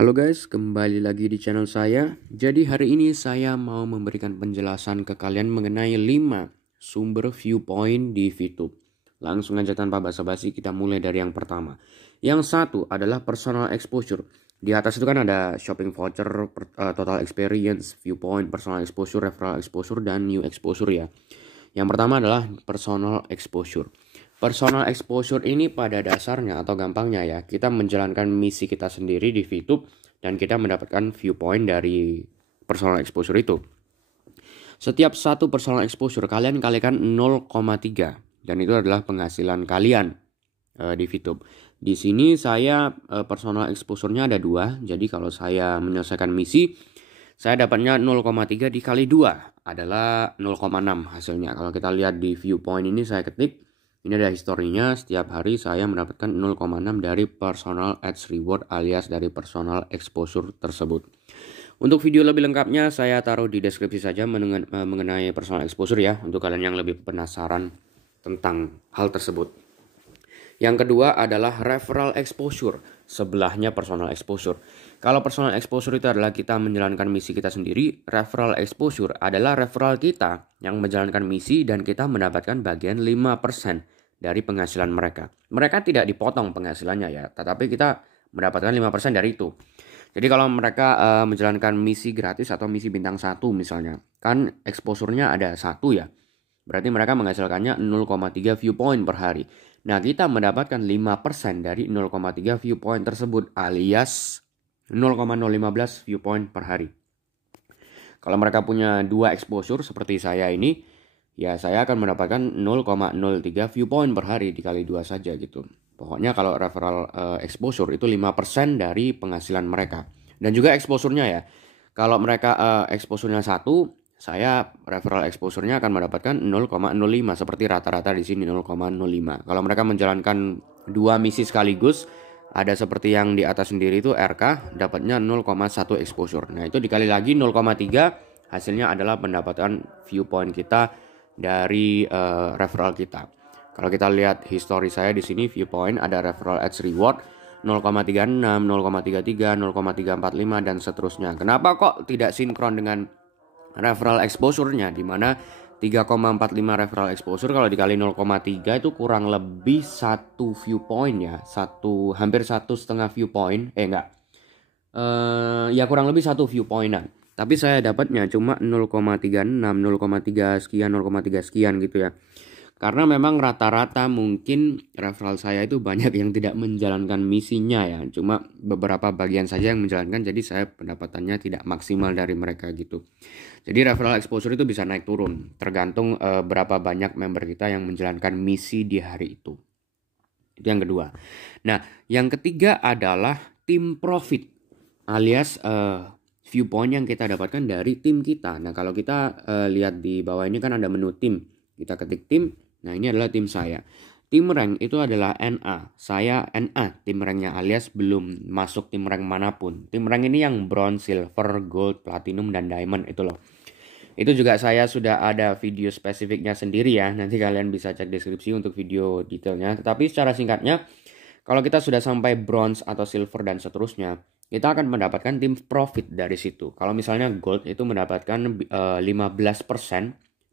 Halo guys, kembali lagi di channel saya. Jadi hari ini saya mau memberikan penjelasan ke kalian mengenai 5 sumber viewpoint di VTube. Langsung aja tanpa basa-basi kita mulai dari yang pertama. Yang satu adalah personal exposure. Di atas itu kan ada shopping voucher, total experience, viewpoint, personal exposure, referral exposure, dan new exposure ya. Yang pertama adalah personal exposure. Personal exposure ini pada dasarnya atau gampangnya ya, kita menjalankan misi kita sendiri di VTube dan kita mendapatkan viewpoint dari personal exposure itu. Setiap satu personal exposure kalian kalikan 0,3 dan itu adalah penghasilan kalian di VTube. Di sini saya personal exposure-nya ada 2. Jadi kalau saya menyelesaikan misi, saya dapatnya 0,3 dikali 2 adalah 0,6 hasilnya. Kalau kita lihat di viewpoint ini saya ketik, ini ada historinya, setiap hari saya mendapatkan 0,6 dari personal ads reward alias dari personal exposure tersebut. Untuk video lebih lengkapnya saya taruh di deskripsi saja mengenai personal exposure ya, untuk kalian yang lebih penasaran tentang hal tersebut. Yang kedua adalah referral exposure, sebelahnya personal exposure. Kalau personal exposure itu adalah kita menjalankan misi kita sendiri, referral exposure adalah referral kita yang menjalankan misi dan kita mendapatkan bagian 5% dari penghasilan mereka. Mereka tidak dipotong penghasilannya ya, tetapi kita mendapatkan 5% dari itu. Jadi kalau mereka menjalankan misi gratis atau misi bintang 1 misalnya, kan exposure-nya ada 1 ya. Berarti mereka menghasilkannya 0,3 viewpoint per hari. Nah, kita mendapatkan 5% dari 0,3 viewpoint tersebut alias 0,015 viewpoint per hari. Kalau mereka punya 2 exposure seperti saya ini, ya saya akan mendapatkan 0,03 viewpoint per hari dikali 2 saja gitu. Pokoknya kalau referral exposure itu 5% dari penghasilan mereka. Dan juga exposure-nya ya. Kalau mereka exposure-nya 1, saya referral exposure-nya akan mendapatkan 0,05 seperti rata-rata di sini 0,05. Kalau mereka menjalankan 2 misi sekaligus, ada seperti yang di atas sendiri itu RK dapatnya 0,1 exposure. Nah, itu dikali lagi 0,3 hasilnya adalah pendapatan viewpoint kita dari referral kita. Kalau kita lihat history saya di sini viewpoint ada referral ads reward 0,36, 0,33, 0,345 dan seterusnya. Kenapa kok tidak sinkron dengan referral exposure-nya, di mana 3,45 referral exposure kalau dikali 0,3 itu kurang lebih 1 viewpoint ya, hampir 1,5 viewpoint, ya kurang lebih 1 viewpointan. Tapi saya dapatnya cuma 0,36, 0,3 sekian, 0,3 sekian gitu ya. Karena memang rata-rata mungkin referral saya itu banyak yang tidak menjalankan misinya ya. Cuma beberapa bagian saja yang menjalankan, jadi saya pendapatannya tidak maksimal dari mereka gitu. Jadi referral exposure itu bisa naik turun, tergantung berapa banyak member kita yang menjalankan misi di hari itu. Itu yang kedua. Nah, yang ketiga adalah tim profit alias viewpoint yang kita dapatkan dari tim kita. Nah, kalau kita lihat di bawah ini kan ada menu tim. Kita ketik tim. Nah, ini adalah tim saya. Tim rank itu adalah NA. Saya NA, tim ranknya alias belum masuk tim rank manapun. Tim rank ini yang bronze, silver, gold, platinum, dan diamond itu loh. Itu juga saya sudah ada video spesifiknya sendiri ya. Nanti kalian bisa cek deskripsi untuk video detailnya. Tetapi secara singkatnya, kalau kita sudah sampai bronze atau silver dan seterusnya, kita akan mendapatkan tim profit dari situ. Kalau misalnya gold itu mendapatkan 15%,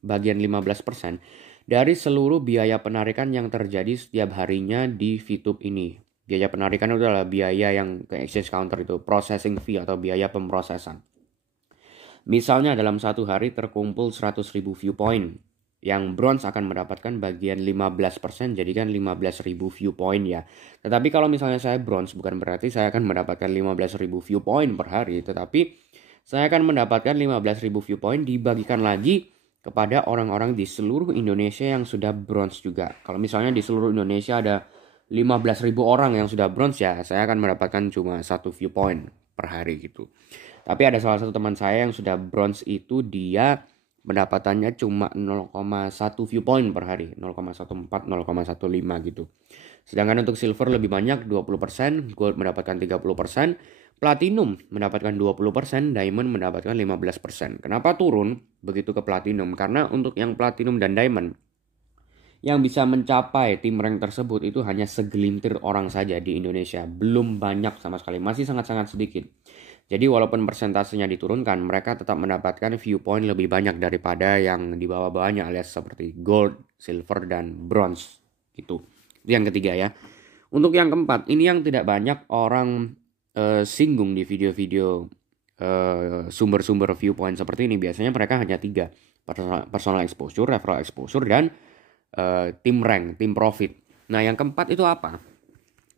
bagian 15% dari seluruh biaya penarikan yang terjadi setiap harinya di VTube ini. Biaya penarikan itu adalah biaya yang ke exchange counter itu, processing fee atau biaya pemrosesan. Misalnya dalam satu hari terkumpul 100.000 viewpoint. Yang bronze akan mendapatkan bagian 15%, jadi kan 15.000 viewpoint ya. Tetapi kalau misalnya saya bronze, bukan berarti saya akan mendapatkan 15.000 viewpoint per hari. Tetapi saya akan mendapatkan 15.000 viewpoint dibagikan lagi kepada orang-orang di seluruh Indonesia yang sudah bronze juga. Kalau misalnya di seluruh Indonesia ada 15.000 orang yang sudah bronze ya, saya akan mendapatkan cuma 1 viewpoint per hari gitu. Tapi ada salah satu teman saya yang sudah bronze itu dia pendapatannya cuma 0,1 viewpoint per hari, 0,14, 0,15 gitu. Sedangkan untuk silver lebih banyak 20%, gold mendapatkan 30%, platinum mendapatkan 20%, diamond mendapatkan 15%. Kenapa turun begitu ke platinum? Karena untuk yang platinum dan diamond yang bisa mencapai tim rank tersebut itu hanya segelintir orang saja di Indonesia. Belum banyak sama sekali, masih sangat-sangat sedikit. Jadi walaupun persentasenya diturunkan, mereka tetap mendapatkan viewpoint lebih banyak daripada yang di bawah-bawahnya alias seperti gold, silver, dan bronze. Gitu. Itu yang ketiga ya. Untuk yang keempat, ini yang tidak banyak orang singgung di video-video sumber-sumber viewpoint seperti ini. Biasanya mereka hanya 3. Personal exposure, referral exposure, dan tim rank, tim profit. Nah yang keempat itu apa?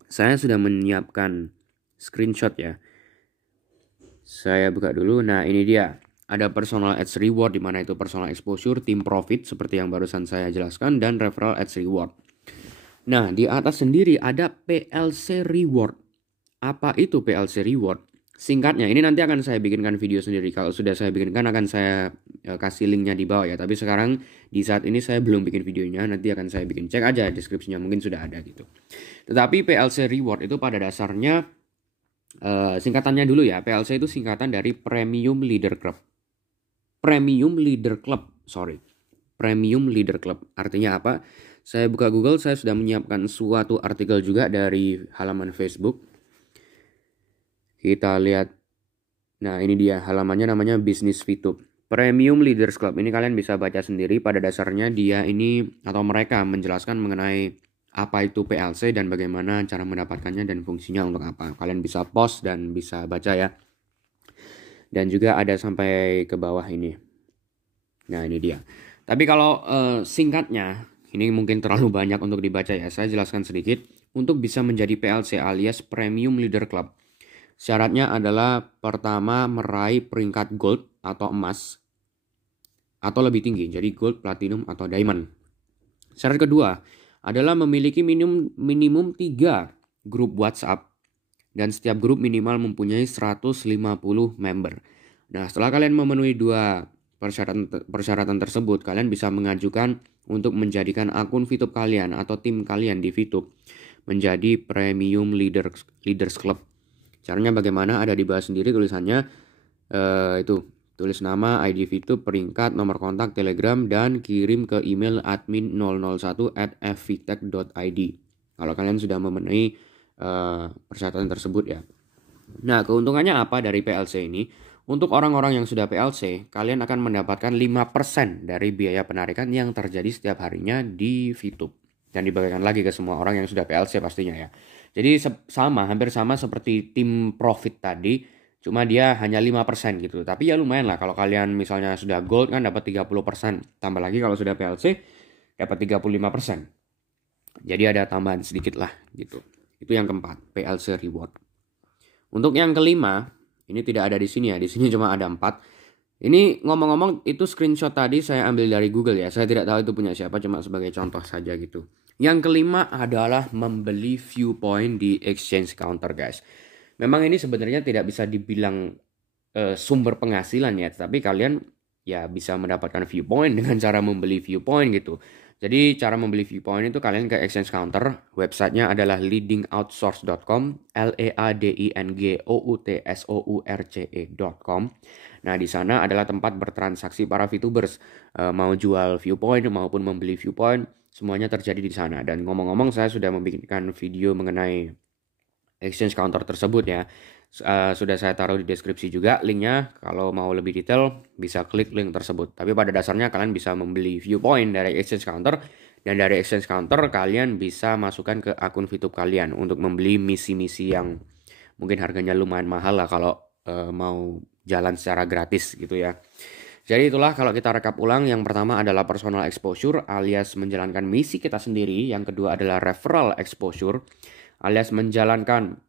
Saya sudah menyiapkan screenshot ya. Saya buka dulu. Nah ini dia. Ada personal ads reward, di mana itu personal exposure, tim profit seperti yang barusan saya jelaskan, dan referral ads reward. Nah di atas sendiri ada PLC reward. Apa itu PLC reward? Singkatnya, ini nanti akan saya bikinkan video sendiri. Kalau sudah saya bikinkan akan saya kasih linknya di bawah ya. Tapi sekarang di saat ini saya belum bikin videonya. Nanti akan saya bikin. Cek aja deskripsinya, mungkin sudah ada gitu. Tetapi PLC reward itu pada dasarnya singkatannya dulu ya. PLC itu singkatan dari Premium Leader Club. Premium Leader Club. Artinya apa? Saya buka Google, saya sudah menyiapkan suatu artikel juga dari halaman Facebook. Kita lihat. Nah ini dia halamannya, namanya Business VTube. Premium Leaders Club. Ini kalian bisa baca sendiri. Pada dasarnya dia ini atau mereka menjelaskan mengenai apa itu PLC dan bagaimana cara mendapatkannya dan fungsinya untuk apa. Kalian bisa pause dan bisa baca ya. Dan juga ada sampai ke bawah ini. Nah ini dia. Tapi kalau singkatnya, ini mungkin terlalu banyak untuk dibaca ya. Saya jelaskan sedikit. Untuk bisa menjadi PLC alias Premium Leader Club, syaratnya adalah pertama meraih peringkat gold atau emas atau lebih tinggi, jadi gold, platinum, atau diamond. Syarat kedua adalah memiliki minimum 3 grup WhatsApp dan setiap grup minimal mempunyai 150 member. Nah, setelah kalian memenuhi 2 persyaratan tersebut, kalian bisa mengajukan untuk menjadikan akun VTube kalian atau tim kalian di VTube menjadi Premium Leaders Club. Caranya bagaimana? Ada di bawah sendiri tulisannya. Itu tulis nama, ID VTube, peringkat, nomor kontak, Telegram, dan kirim ke email admin001@fvtech.id kalau kalian sudah memenuhi persyaratan tersebut ya. Nah keuntungannya apa dari PLC ini? Untuk orang-orang yang sudah PLC, kalian akan mendapatkan 5% dari biaya penarikan yang terjadi setiap harinya di VTube dan dibagikan lagi ke semua orang yang sudah PLC pastinya ya. Jadi hampir sama seperti tim profit tadi, cuma dia hanya 5% gitu. Tapi ya lumayan lah, kalau kalian misalnya sudah gold kan dapat 30%. Tambah lagi kalau sudah PLC dapat 35%. Jadi ada tambahan sedikit lah gitu. Itu yang keempat, PLC reward. Untuk yang kelima, ini tidak ada di sini ya. Di sini cuma ada 4. Ini ngomong-ngomong itu screenshot tadi saya ambil dari Google ya. Saya tidak tahu itu punya siapa, cuma sebagai contoh saja gitu. Yang kelima adalah membeli viewpoint di exchange counter guys. Memang ini sebenarnya tidak bisa dibilang sumber penghasilan ya. Tapi kalian ya bisa mendapatkan viewpoint dengan cara membeli viewpoint gitu. Jadi cara membeli viewpoint itu kalian ke exchange counter. Websitenya adalah leadingoutsource.com, leadingoutssource.com. Nah di sana adalah tempat bertransaksi para VTubers, mau jual viewpoint maupun membeli viewpoint, semuanya terjadi di sana. Dan ngomong-ngomong saya sudah membikinkan video mengenai exchange counter tersebut ya. Sudah saya taruh di deskripsi juga linknya. Kalau mau lebih detail bisa klik link tersebut. Tapi pada dasarnya kalian bisa membeli viewpoint dari exchange counter. Dan dari exchange counter kalian bisa masukkan ke akun VTube kalian untuk membeli misi-misi yang mungkin harganya lumayan mahal lah kalau mau jalan secara gratis gitu ya. Jadi itulah kalau kita rekap ulang, yang pertama adalah personal exposure alias menjalankan misi kita sendiri. Yang kedua adalah referral exposure alias menjalankan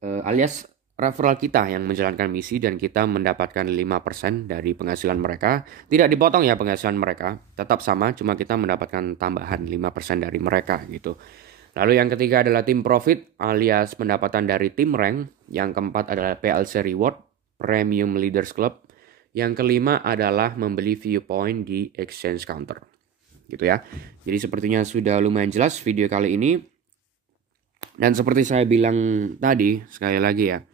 alias referral kita yang menjalankan misi dan kita mendapatkan 5% dari penghasilan mereka. Tidak dipotong ya penghasilan mereka, tetap sama, cuma kita mendapatkan tambahan 5% dari mereka gitu. Lalu yang ketiga adalah tim profit alias pendapatan dari tim rank. Yang keempat adalah PLC reward, Premium Leaders Club. Yang kelima adalah membeli viewpoint di exchange counter. Gitu ya. Jadi sepertinya sudah lumayan jelas video kali ini. Dan seperti saya bilang tadi, sekali lagi ya,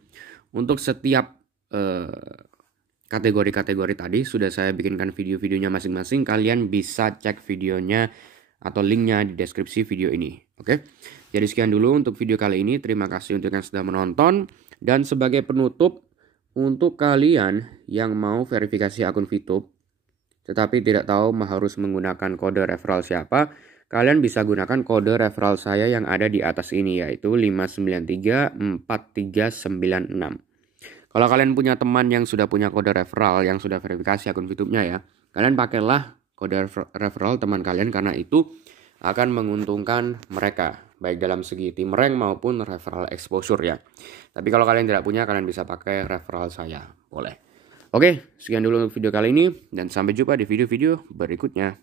untuk setiap kategori-kategori tadi sudah saya bikinkan video-videonya masing-masing. Kalian bisa cek videonya atau linknya di deskripsi video ini. Oke, jadi sekian dulu untuk video kali ini. Terima kasih untuk yang sudah menonton. Dan sebagai penutup, untuk kalian yang mau verifikasi akun VTube, tetapi tidak tahu harus menggunakan kode referral siapa, kalian bisa gunakan kode referral saya yang ada di atas ini, yaitu 5934396. Kalau kalian punya teman yang sudah punya kode referral, yang sudah verifikasi akun VTube-nya ya, kalian pakailah kode referral teman kalian karena itu akan menguntungkan mereka, baik dalam segi tim rank maupun referral exposure ya. Tapi kalau kalian tidak punya, kalian bisa pakai referral saya, boleh. Oke, sekian dulu untuk video kali ini, dan sampai jumpa di video-video berikutnya.